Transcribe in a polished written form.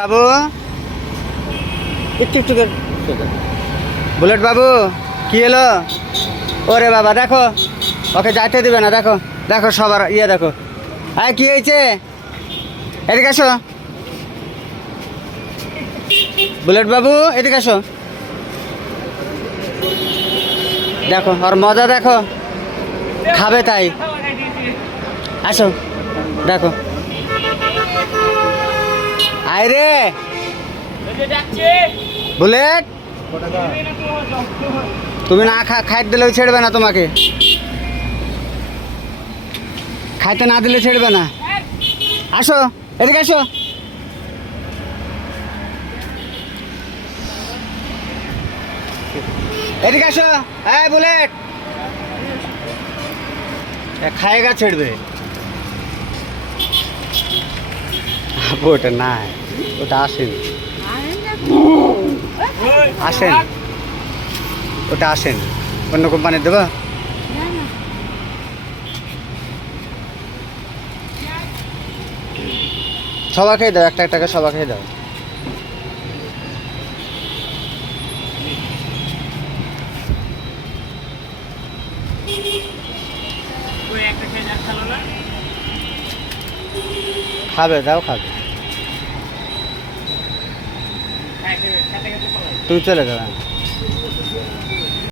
বাবু একটু একটু বুলেট বাবু কি এলো? ওরে বাবা দেখো, ওকে যাইতে দিবে না। দেখো দেখো সবার ইয়ে দেখো। হ্যাঁ কি হয়েছে? এদিকে আসো বুলেট বাবু, এদিকে আসো। দেখো আর মজা দেখো, খাবে তাই। আসো দেখো। আয় রে বুলেট, তুমি না খাইতে দিলেও ছেড়বে না তোমাকে, খাইতে না দিলে ছেড়বে না। আসো এদিকে আসো। এদিকে আসো। হ্যাঁ বুলেট, খাएगा ছেড়বে। ওটা না, ওটা আসেন আসেন, ওটা আসেন। অন্য কোম্পানির দেবো। সবাইকে দাও, একটা একটা করে সবাইকে দাও। খাবে দাও, খাবে। তুই চলে যাবে।